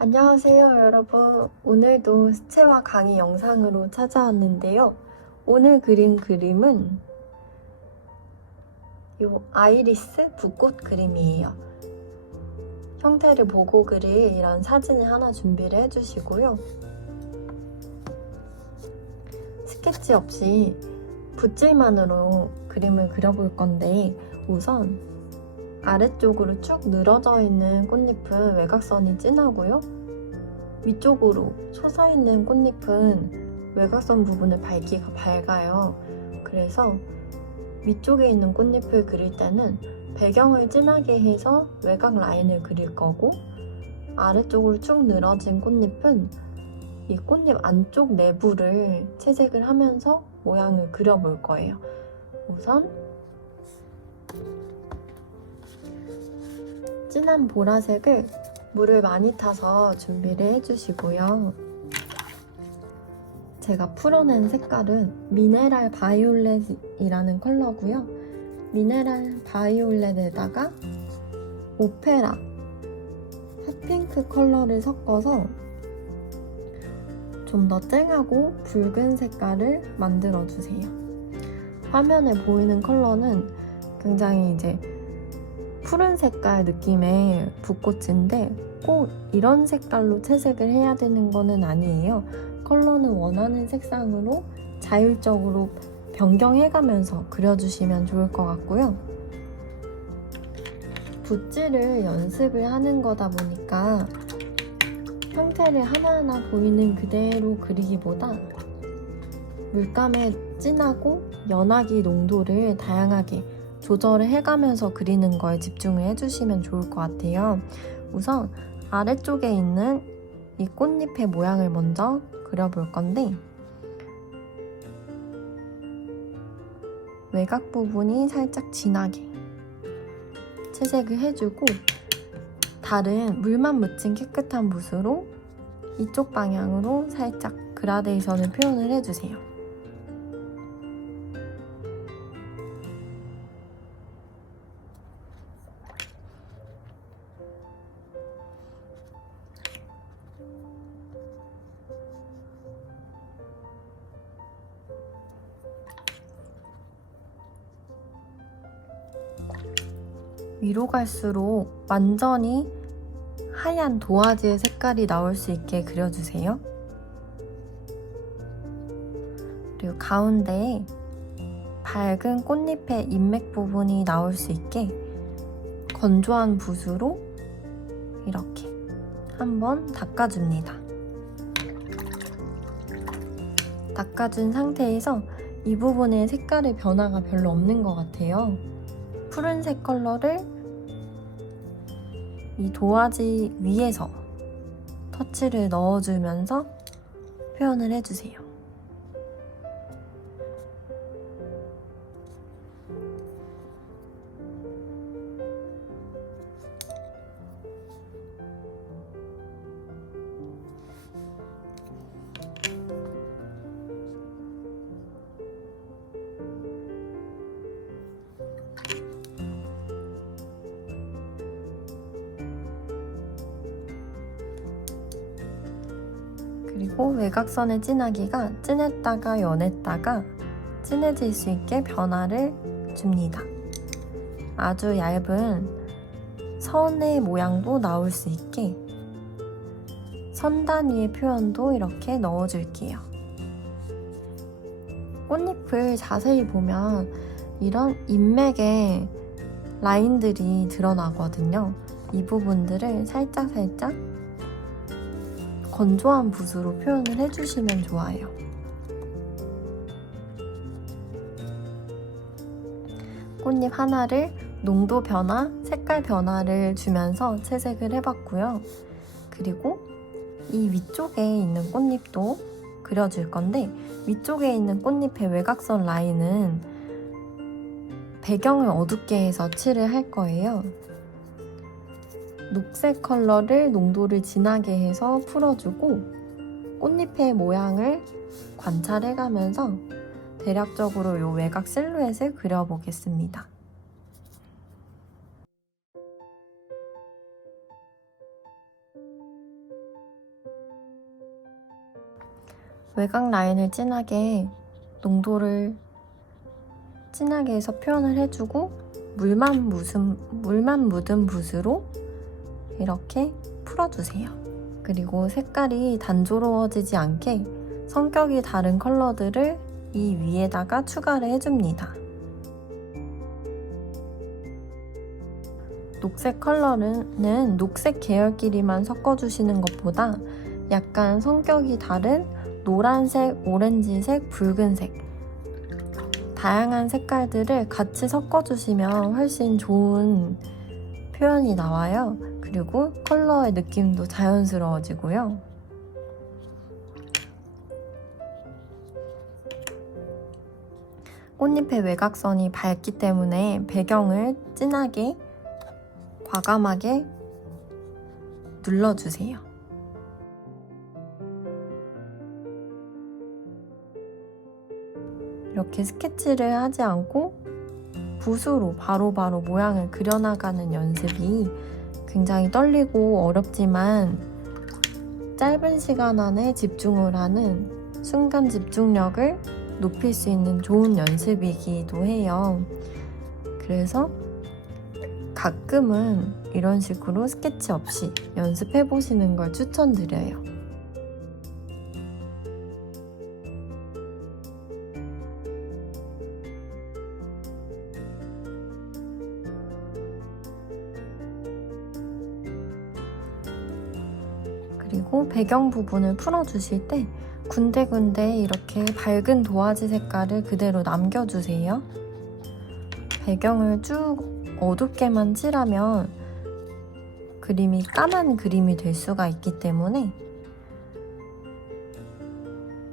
안녕하세요 여러분. 오늘도 수채화 강의 영상으로 찾아왔는데요. 오늘 그린 그림은 이 아이리스 붓꽃 그림이에요. 형태를 보고 그릴 이런 사진을 하나 준비를 해주시고요. 스케치 없이 붓질만으로 그림을 그려볼 건데 우선 아래쪽으로 쭉 늘어져 있는 꽃잎은 외곽선이 진하고요. 위쪽으로 솟아있는 꽃잎은 외곽선 부분의 밝기가 밝아요. 그래서 위쪽에 있는 꽃잎을 그릴 때는 배경을 진하게 해서 외곽 라인을 그릴 거고, 아래쪽으로 쭉 늘어진 꽃잎은 이 꽃잎 안쪽 내부를 채색을 하면서 모양을 그려볼 거예요. 우선 진한 보라색을 물을 많이 타서 준비를 해주시고요. 제가 풀어낸 색깔은 미네랄 바이올렛이라는 컬러고요. 미네랄 바이올렛에다가 오페라 핫핑크 컬러를 섞어서 좀 더 쨍하고 붉은 색깔을 만들어주세요. 화면에 보이는 컬러는 굉장히 이제 푸른 색깔 느낌의 붓꽃인데 꼭 이런 색깔로 채색을 해야 되는 거는 아니에요. 컬러는 원하는 색상으로 자율적으로 변경해가면서 그려주시면 좋을 것 같고요. 붓질을 연습을 하는 거다 보니까 형태를 하나하나 보이는 그대로 그리기보다 물감의 진하고 연하기 농도를 다양하게 조절을 해가면서 그리는 거에 집중을 해주시면 좋을 것 같아요. 우선 아래쪽에 있는 이 꽃잎의 모양을 먼저 그려볼 건데, 외곽 부분이 살짝 진하게 채색을 해주고 다른 물만 묻힌 깨끗한 붓으로 이쪽 방향으로 살짝 그라데이션을 표현을 해주세요. 위로 갈수록 완전히 하얀 도화지의 색깔이 나올 수 있게 그려주세요. 그리고 가운데에 밝은 꽃잎의 잎맥 부분이 나올 수 있게 건조한 붓으로 이렇게 한번 닦아줍니다. 닦아준 상태에서 이 부분의 색깔의 변화가 별로 없는 것 같아요. 푸른색 컬러를 이 도화지 위에서 터치를 넣어주면서 표현을 해주세요. 그리고 외곽선의 진하기가 진했다가 연했다가 진해질 수 있게 변화를 줍니다. 아주 얇은 선의 모양도 나올 수 있게 선 단위의 표현도 이렇게 넣어줄게요. 꽃잎을 자세히 보면 이런 잎맥에 라인들이 드러나거든요. 이 부분들을 살짝살짝 건조한 붓으로 표현을 해주시면 좋아요. 꽃잎 하나를 농도 변화, 색깔 변화를 주면서 채색을 해봤고요. 그리고 이 위쪽에 있는 꽃잎도 그려줄 건데, 위쪽에 있는 꽃잎의 외곽선 라인은 배경을 어둡게 해서 칠을 할 거예요. 녹색 컬러를 농도를 진하게 해서 풀어주고 꽃잎의 모양을 관찰해가면서 대략적으로 이 외곽 실루엣을 그려보겠습니다. 외곽 라인을 진하게 농도를 진하게 해서 표현을 해주고 물만 묻은 붓으로 이렇게 풀어주세요. 그리고 색깔이 단조로워지지 않게 성격이 다른 컬러들을 이 위에다가 추가를 해줍니다. 녹색 컬러는 녹색 계열끼리만 섞어주시는 것보다 약간 성격이 다른 노란색, 오렌지색, 붉은색 다양한 색깔들을 같이 섞어주시면 훨씬 좋은 표현이 나와요. 그리고 컬러의 느낌도 자연스러워지고요. 꽃잎의 외곽선이 밝기 때문에 배경을 진하게 과감하게 눌러주세요. 이렇게 스케치를 하지 않고 붓으로 바로바로 모양을 그려나가는 연습이 굉장히 떨리고 어렵지만 짧은 시간 안에 집중을 하는 순간 집중력을 높일 수 있는 좋은 연습이기도 해요. 그래서 가끔은 이런 식으로 스케치 없이 연습해 보시는 걸 추천드려요. 그리고 배경 부분을 풀어주실 때 군데군데 이렇게 밝은 도화지 색깔을 그대로 남겨주세요. 배경을 쭉 어둡게만 칠하면 그림이 까만 그림이 될 수가 있기 때문에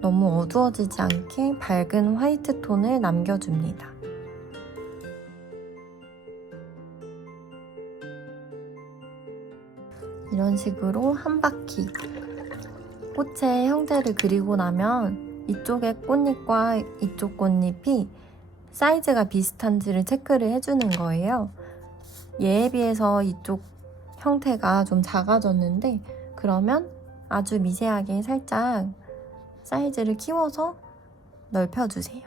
너무 어두워지지 않게 밝은 화이트 톤을 남겨줍니다. 이런 식으로 한 바퀴 꽃의 형태를 그리고 나면 이쪽의 꽃잎과 이쪽 꽃잎이 사이즈가 비슷한지를 체크를 해주는 거예요. 얘에 비해서 이쪽 형태가 좀 작아졌는데 그러면 아주 미세하게 살짝 사이즈를 키워서 넓혀주세요.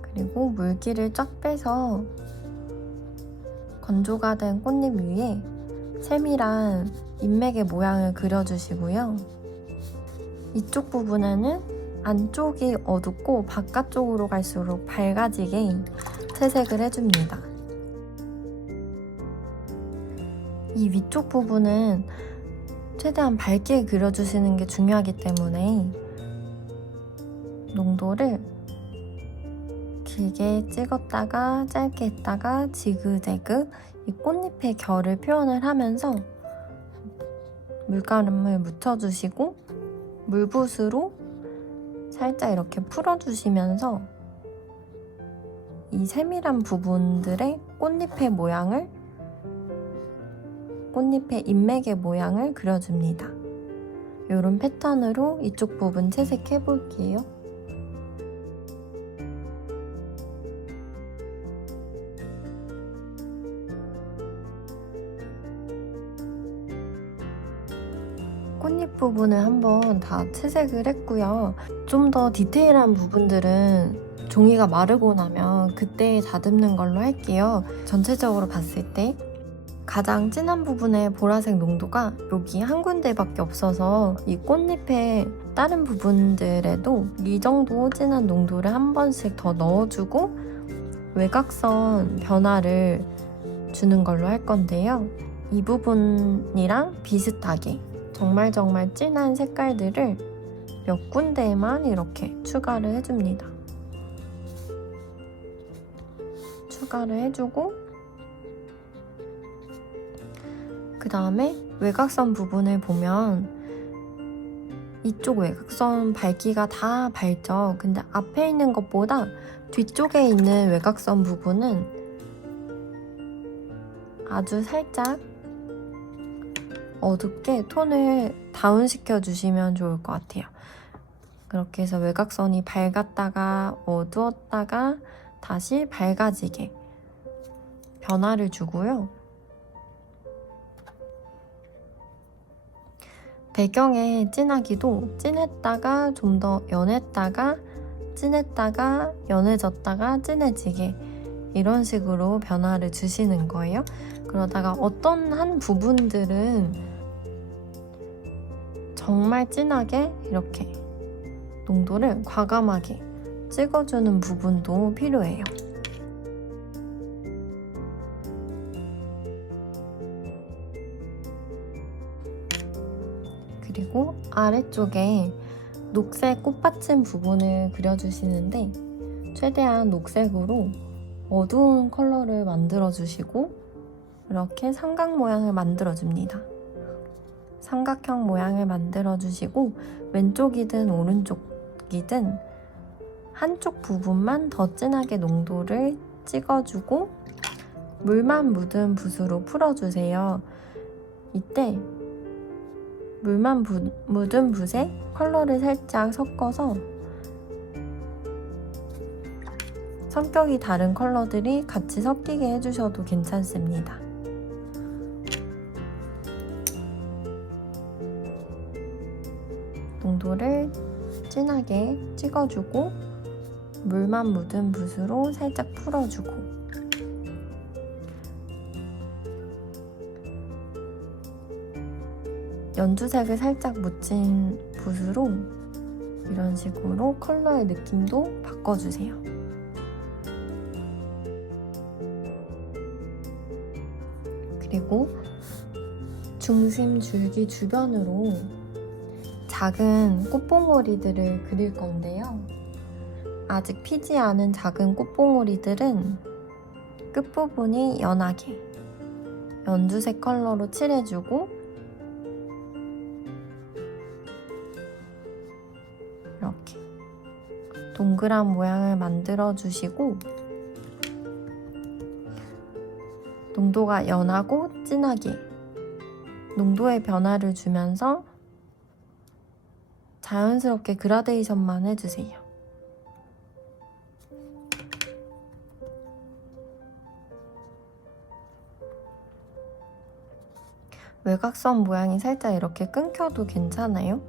그리고 물기를 쫙 빼서 건조가 된 꽃잎 위에 세밀한 인맥의 모양을 그려주시고요. 이쪽 부분에는 안쪽이 어둡고 바깥쪽으로 갈수록 밝아지게 채색을 해줍니다. 이 위쪽 부분은 최대한 밝게 그려주시는 게 중요하기 때문에 농도를 길게 찍었다가 짧게 했다가 지그재그 이 꽃잎의 결을 표현을 하면서 물가름을 묻혀주시고 물붓으로 살짝 이렇게 풀어주시면서 이 세밀한 부분들의 꽃잎의 모양을 꽃잎의 인맥의 모양을 그려줍니다. 이런 패턴으로 이쪽 부분 채색해 볼게요. 꽃잎 부분을 한번 다 채색을 했고요. 좀 더 디테일한 부분들은 종이가 마르고 나면 그때 다듬는 걸로 할게요. 전체적으로 봤을 때 가장 진한 부분의 보라색 농도가 여기 한 군데밖에 없어서 이 꽃잎의 다른 부분들에도 이 정도 진한 농도를 한 번씩 더 넣어주고 외곽선 변화를 주는 걸로 할 건데요. 이 부분이랑 비슷하게 정말 진한 색깔들을 몇 군데에만 이렇게 추가를 해줍니다. 추가를 해주고 그 다음에 외곽선 부분을 보면 이쪽 외곽선 밝기가 다 밝죠. 근데 앞에 있는 것보다 뒤쪽에 있는 외곽선 부분은 아주 살짝 어둡게 톤을 다운시켜 주시면 좋을 것 같아요. 그렇게 해서 외곽선이 밝았다가 어두웠다가 다시 밝아지게 변화를 주고요. 배경의 진하기도 진했다가 좀 더 연했다가 진했다가 연해졌다가 진해지게 이런 식으로 변화를 주시는 거예요. 그러다가 어떤 한 부분들은 정말 진하게 이렇게 농도를 과감하게 찍어주는 부분도 필요해요. 그리고 아래쪽에 녹색 꽃받침 부분을 그려주시는데 최대한 녹색으로 어두운 컬러를 만들어주시고 이렇게 삼각 모양을 만들어줍니다. 삼각형 모양을 만들어주시고 왼쪽이든 오른쪽이든 한쪽 부분만 더 진하게 농도를 찍어주고 물만 묻은 붓으로 풀어주세요. 이때 물만 묻은 붓에 컬러를 살짝 섞어서 성격이 다른 컬러들이 같이 섞이게 해주셔도 괜찮습니다. 농도를 진하게 찍어주고 물만 묻은 붓으로 살짝 풀어주고 연두색을 살짝 묻힌 붓으로 이런 식으로 컬러의 느낌도 바꿔주세요. 그리고 중심 줄기 주변으로 작은 꽃봉오리들을 그릴 건데요. 아직 피지 않은 작은 꽃봉오리들은 끝부분이 연하게 연두색 컬러로 칠해주고 이렇게 동그란 모양을 만들어 주시고 농도가 연하고 진하게 농도의 변화를 주면서 자연스럽게 그라데이션만 해주세요. 외곽선 모양이 살짝 이렇게 끊겨도 괜찮아요.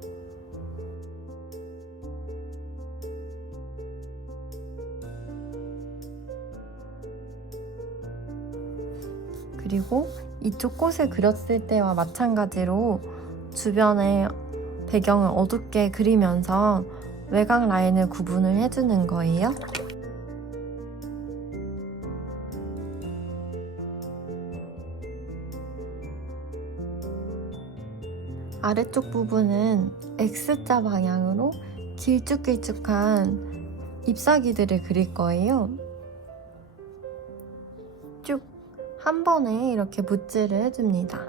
그리고 이쪽 꽃을 그렸을 때와 마찬가지로 주변에 배경을 어둡게 그리면서 외곽 라인을 구분을 해주는 거예요. 아래쪽 부분은 X자 방향으로 길쭉길쭉한 잎사귀들을 그릴 거예요. 쭉 한 번에 이렇게 붓질을 해줍니다.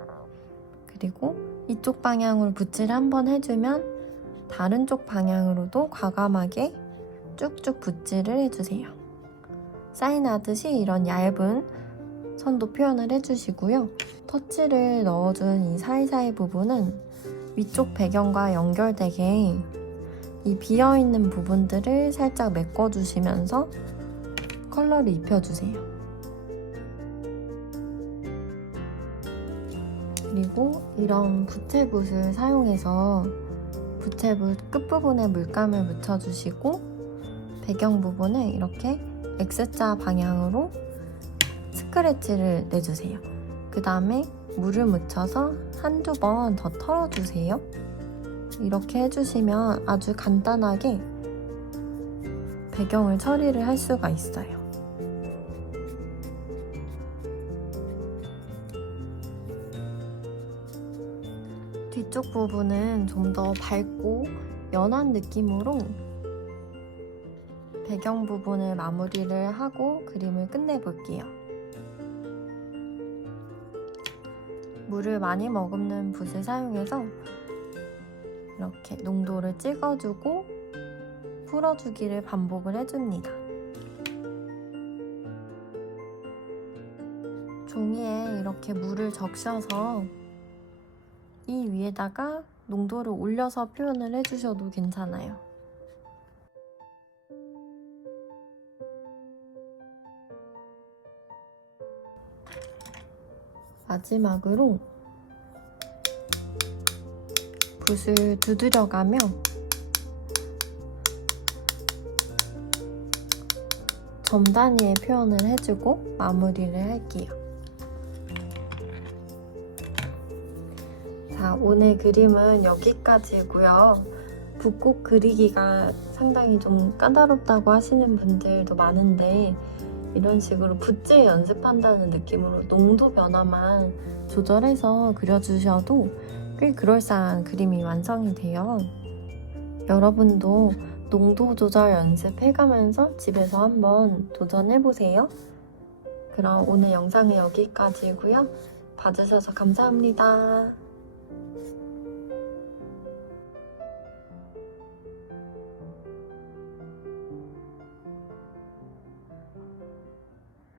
그리고 이쪽 방향으로 붓질 한 번 해주면 다른 쪽 방향으로도 과감하게 쭉쭉 붓질을 해주세요. 사인하듯이 이런 얇은 선도 표현을 해주시고요. 터치를 넣어준 이 사이사이 부분은 위쪽 배경과 연결되게 이 비어있는 부분들을 살짝 메꿔주시면서 컬러를 입혀주세요. 그리고 이런 부채붓을 사용해서 부채붓 끝부분에 물감을 묻혀주시고 배경 부분을 이렇게 X자 방향으로 스크래치를 내주세요. 그 다음에 물을 묻혀서 한두 번 더 털어주세요. 이렇게 해주시면 아주 간단하게 배경을 처리를 할 수가 있어요. 뒤쪽 부분은 좀 더 밝고 연한 느낌으로 배경 부분을 마무리를 하고 그림을 끝내볼게요. 물을 많이 머금는 붓을 사용해서 이렇게 농도를 찍어주고 풀어주기를 반복을 해줍니다. 종이에 이렇게 물을 적셔서 이 위에다가 농도를 올려서 표현을 해주셔도 괜찮아요. 붓을 두드려가며 점 단위의 표현을 해주고 마무리를 할게요. 자, 오늘 그림은 여기까지고요. 붓꽃 그리기가 상당히 좀 까다롭다고 하시는 분들도 많은데 이런 식으로 붓질 연습한다는 느낌으로 농도 변화만 조절해서 그려주셔도 꽤 그럴싸한 그림이 완성이 돼요. 여러분도 농도 조절 연습해가면서 집에서 한번 도전해보세요. 그럼 오늘 영상은 여기까지고요. 봐주셔서 감사합니다.